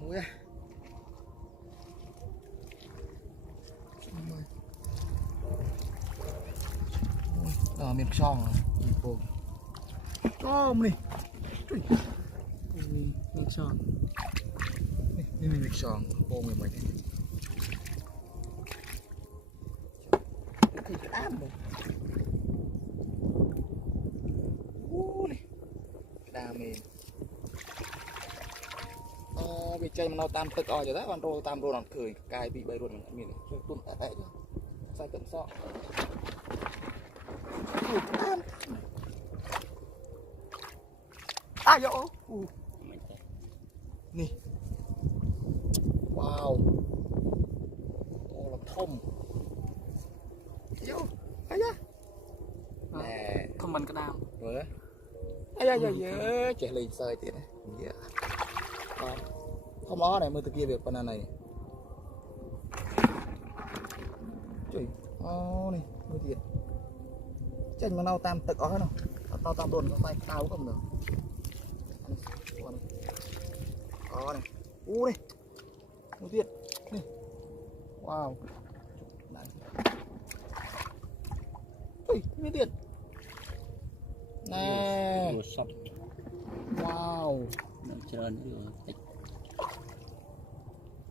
muối miền sông miền bồn tôm này miền sôngนี่มีวิกซองโป่งเหมือนกันคือกระด้ามเลยโอ้นี่กระด้ามเองวิจัยมันเอาตามตึกออกอยู่แล้ววันโรตามโรนเคยกลายปีใบรุ่นมันมีเลยช่วยตุ้มแต่อยู่ใส่เป็นซอกโยนี่ว้าวโอ้ลำท่อมโย่ไอ้ยะแหมทำมันกระด้างเว้ยไอ้ยะเยอะเจ๋งเลยเซยตินะเยอะท่อมล้อไหนมือตะกี้แบบปนอะไรจุ๊ยอ๋อนี่มือเดียดเจ๋งมันเอาตามตึกออกให้หน่อยเอาตามโดนเขาใส่เท้าก็มันเนาะอ๋อนี่อู้นี่มือเดียดนี่ว้าวเฮ้ยมือเดียดแน่ว้าวเชิญอยู่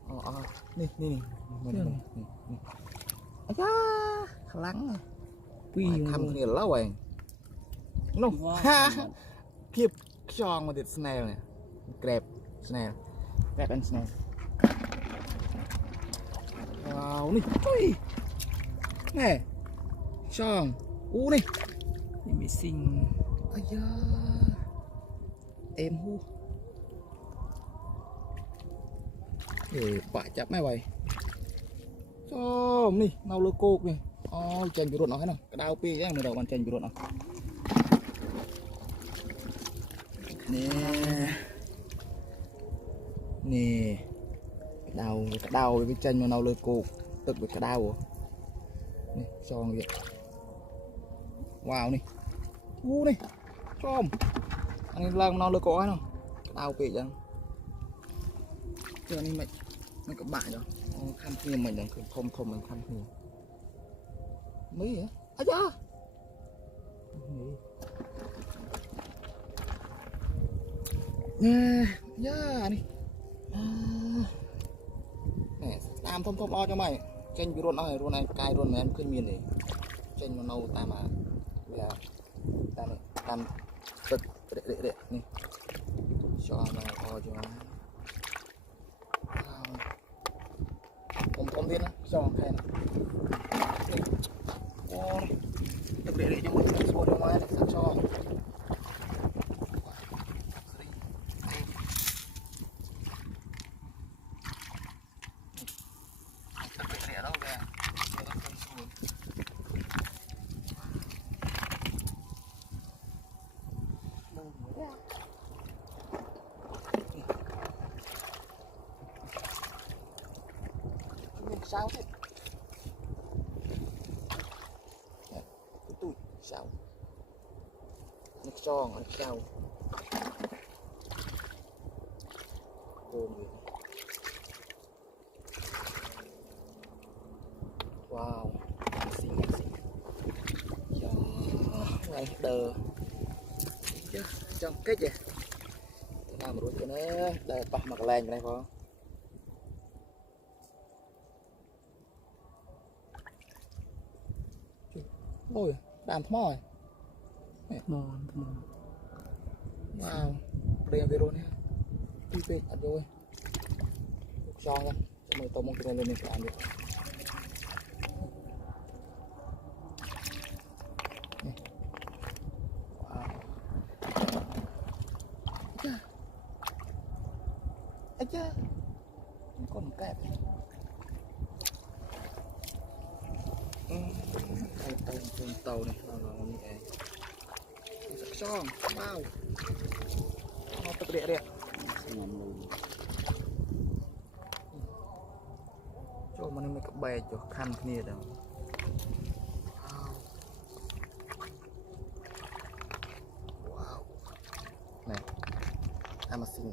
อ๋อนี่มันอาจารย์ขลังปีทำเนี่ยแล้วเองนุ่มฮ่าเพียบจองมาติดสแนลเนี่ยแกร็บสแนลแกร็บเป็นสแนลว้าวนี่เฮ้ยแม่ช่องอู้นี่มีสิ่งอายาเอ็มหูปะจับไม่ไหวช่องนี่เนาเลโกกนี่อ๋อเจนอยู่รถเอาให้หน่อยกระดาวปียังไม่ดอกมันเจนอยู่รถเอานี่กระดาวไปเจนมาเนาเลโกกตึกไปกระดาวนี่ช่องนี่ว้าวนี่อู้นี่ชมอันนี้ลังนอนเลยก้อยเนาะดาวปีจังเจ้านี่มันก็บะจ้ะขั้นเพียงเหมือนอย่างคือทมเหมือนขั้นเพียงนี่เหรออ้ยาเนี่ยย่านี่เนี่ยตามทมอจะไหมเจนอยู่รถเอาให้รถไหนกายรถไหนมันขึ้นมีเลยเจนมันเอาตามมาเวลาตามตึกเด็กนี่ชอบมาพอจังผมดีนะชอบใครนะนี่โอ้ตึกเด็กๆยังไม่ถึงโซนยังไงเลยชอบsao thế tụi sao nước tròn nước sao ôm vậy wow xinh này đờ chứ trong kết vậy thế nào mà đối cho nó đây tóc mặc lên này không ôi đàn thoi mòn wow riêng về rồi nè đi về ăn rồi cho nha cho mời tao mong cái này lên để ăn được wow acha còn kẹp tàu này nó như thế sắc son wow nó tập địa đẹp cho mà mình cặp bè cho khăn kia đâu wow này Amazon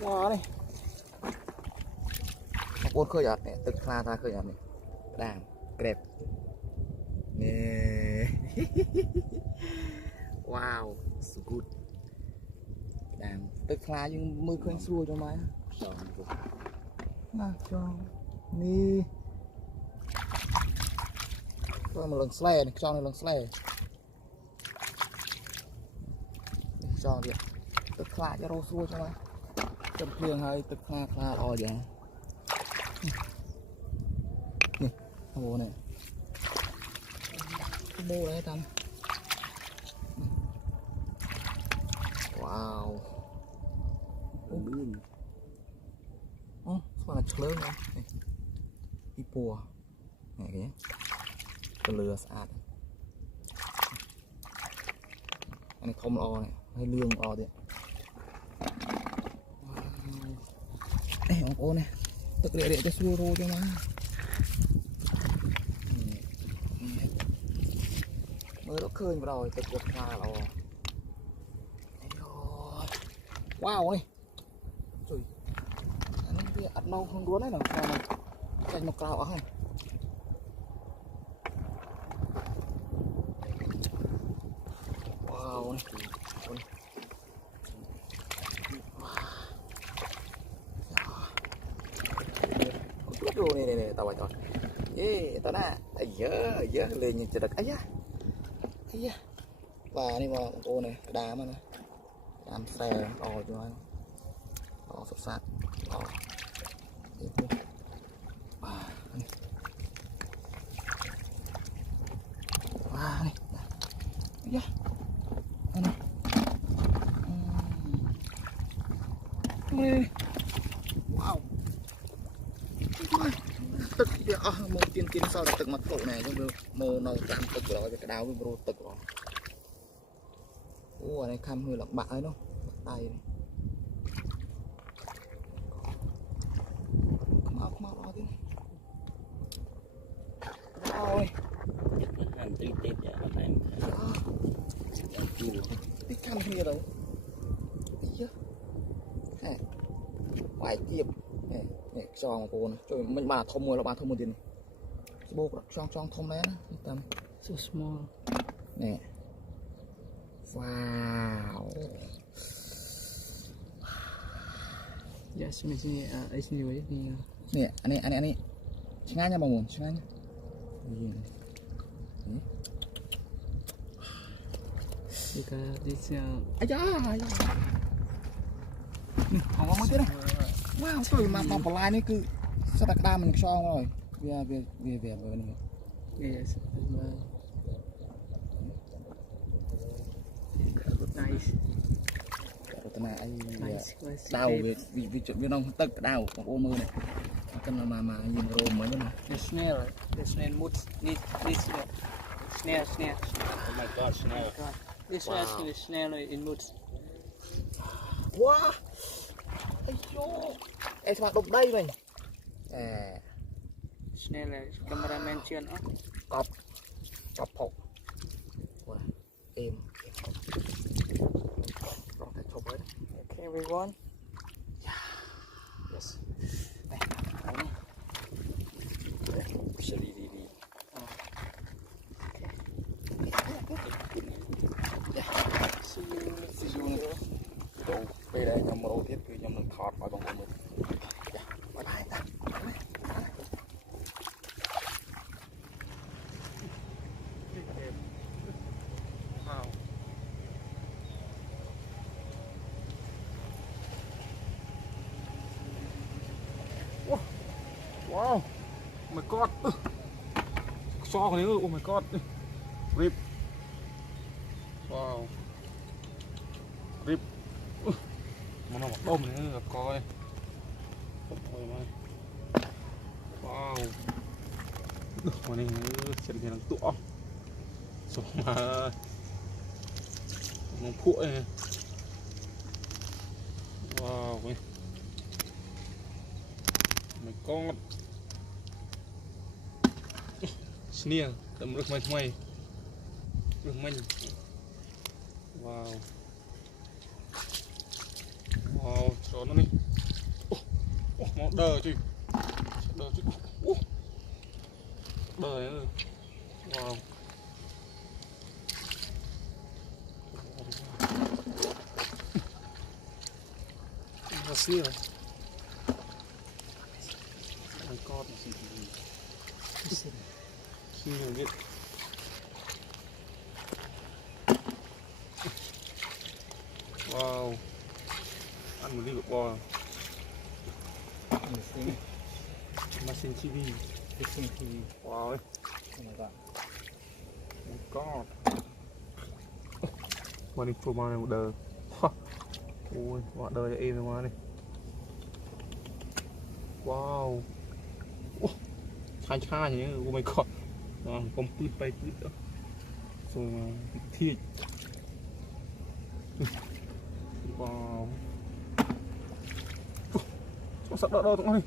Wow này. Ôn khơi giọt này, tức pha ta khơi giọt này. Đàm, đẹp. Nè. Wow, so good. Đàm, tức pha nhưng mưa khơi xua cho máy. Nè, cho. Nè. Cho một lần slay này, cho một lần slay. Cho đi. Tức pha cho rô xua cho máy. Chấm phường hơi tức pha o vậy. Nè, hồ này. Mô đấy tâm. Wow. Sao là lớn này. Đi bùa. Này kìa. Cái lừa sạch. Anh này không o này, hay lương o đấy. Đây ông cô này. Tức để cho xua rô cho má. Mới nó khơi vào rồi, tức pha rồi. Wow ơi. Trời. Anh ấy ăn đâu không đuối đấy nào. Cành một cào ở hay. Wow này. Rồi này tao rồi. Ê, tao nè. Ai dớ lên nhìn chật được. Ai da. Và đây mà cô này, đá mà này. Đám xe đỏ cho anh. Đỏ sốt sạc. Đỏ. Wow này. Ai da. Này. Wow. Tức địa một tiên sau là tức mặt cổ này nhưng mà nó chạm tức rồi cái đào với bro tức rồi. Ủa này khăm hơi lọc bạc ấy đâu tay này. Không áo đó chứ. Ôi Hàn tươi tết vậy ở đây. cái khăm kia đâu. Ý chứ. Phải tiếp. Nè cho mà cô này. Trời mình bà thông rồi là bà thông một tiền này. Bố trong thông đấy tầm. So small. Nè. Wow. Yes, mình ấy xin lỗi thì Nè, anh ấy. Ngay nha bà muốn, ngay nha. because this Ai da. Không có mấy cái này. Wow, trời mà bọc lại này cứ sao đặt đa mình cho rồi. Về bên này. yes, nice. Đau vì chuyện nó tức đau của ô mơ này cần mà nhìn rôm mới này. The snail moves this snail. Oh my god, snail. This one actually snail in moods. Wow. Ây dô. Em sao đụng đây mình. Snail là cameraman chuyên á. Cọp hộp. Wow. Em. Rồi cái chụp ấy. Okay, everyone. Yes. Đây. Sẽ đi. See you nữa. Đâu về đây nhầm một ô tiếp thì nhầm đừng thọt vào vòng của mình. Bye bye ta. Wow. Oh my god. So cái oh my god. Rip. Wow. Rip. Mà nó mặc đông này gặp coi. Không thôi mà. Wow. Mà này chân thì nó tụa. Số mà nó cuội này. Wow. Oh my god. Snail, tầm rực mày. Rực mình. Wow. Wow, chó nó đi. Nó đờ chứ. Đờ chứ. Đờ này ơi. Wow. Nó xíu rồi. Oh my god. Xíu rồi biết. Wow. Ăn một ly bột bò. Machine TV. Wow. Oh my god. Mà đi phô mai này một đời. Ui, mọi đời em rồi mà đi. Wow. Chai nhỉ. Oh my god. Không pứt bay pứt đâu. Rồi mà thiệt. Wow. Sao sắp đỡ đâu tụi này.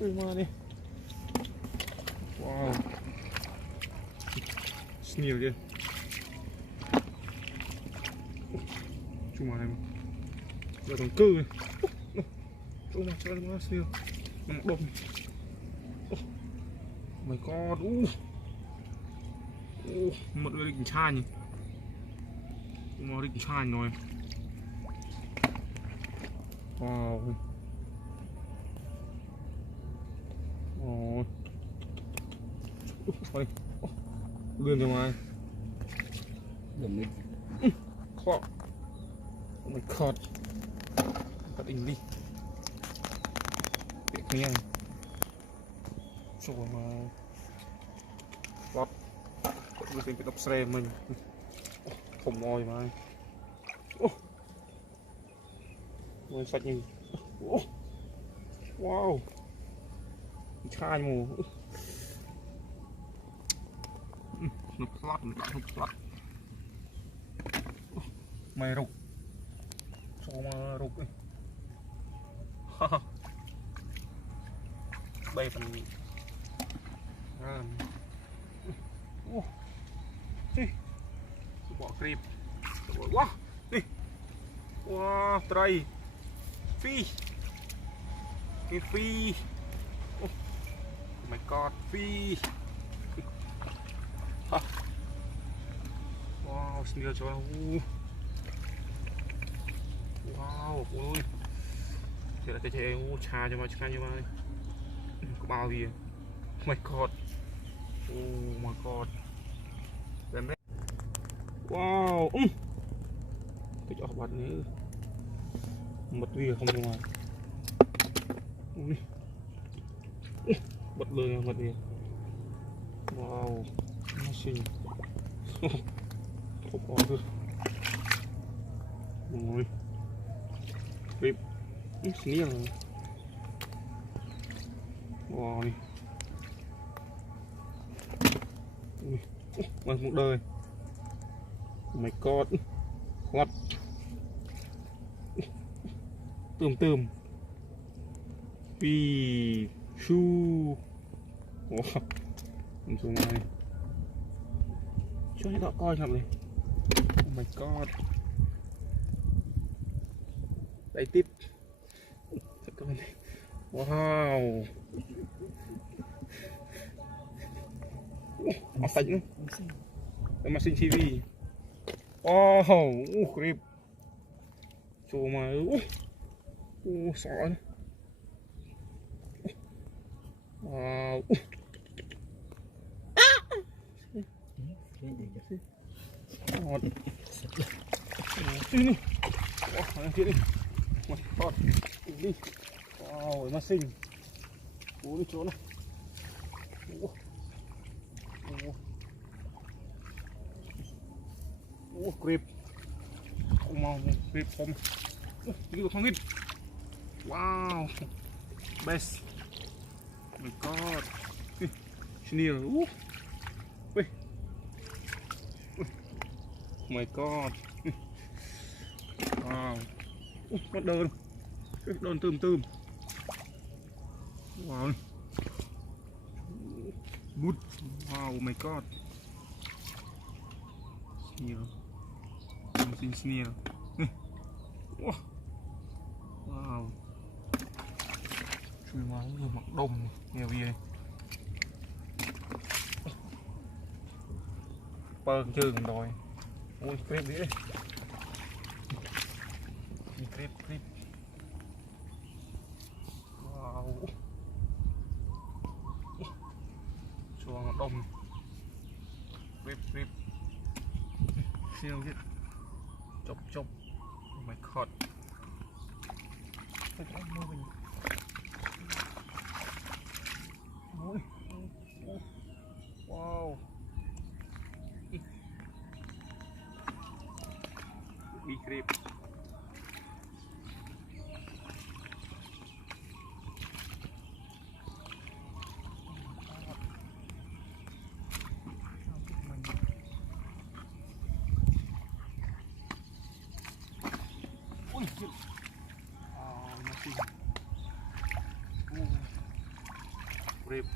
Ui mà đi. Wow. Nhiều chứ. Chung mà này. Giờ còn cư này. Chung mà chơi nó siêu. Nó một đông. Oh my god. Một người định chai nhỉ. Một định chai rồi. Wow. Ôi. Ôi. Lươn cho mày. Đừng đi. Clock. Oh my god. Bắt in đi. Để nghe. Rồi mà. Lót. Mình phải đọc xe mình. Không ngồi mà. Ngồi sạch nhìn. Wow. Chai mù. Nó plot. Mày rục. Sao mà rục ấy. Bay phần. Bỏ creep. Wow. Đi. Wow, tray. Phi. Cái phi. Oh my god, phi. Wow, sneer cho nó. Wow, ôi. Thế là cái cha cho mà. Có bao gì. Oh my god. Oh my god. Wow. Cái chỗ bật nữa. Mật vía không ra ngoài. Bật lươn mật vía. Wow. Nó xinh. Không có được. Ôi. Rip. Xinh rồi. Wow đi. Ui. Một đời. Oh my god. What? Tươm. Phi. Chu. Wow. Mình xuống này. Cho nó coi thằng này. Oh my god. Đây tiếp. Thật này. Wow. Apa nữa? Machine TV. Wow, creep. Chua mà. Sợ nữa. Wow. Sini. Wah, yang kiri. Wah, ini. Wow, masing. Ini chỗ này. Creep. Không mau creep không. Đi không ít. Wow. Best. Oh my god. Sini. Wih. Oh my god. Wow. Bắt đơn. Đơn tươm. Wow. Bút. Wow, oh my god. Sneer. Machine sneer. Wow. chui mà người mặc đông nhiều gì đây bơm chừng rồi ui clip đi clip wow chuông đông clip siêu chứ chọc oh my god wow big grip ui masih grip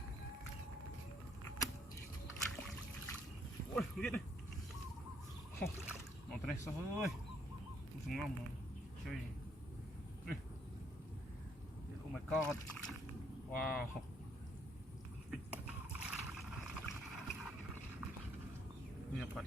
ui lihat deh mau tres ơi langsung ngomong cuy oh my god wow ini apa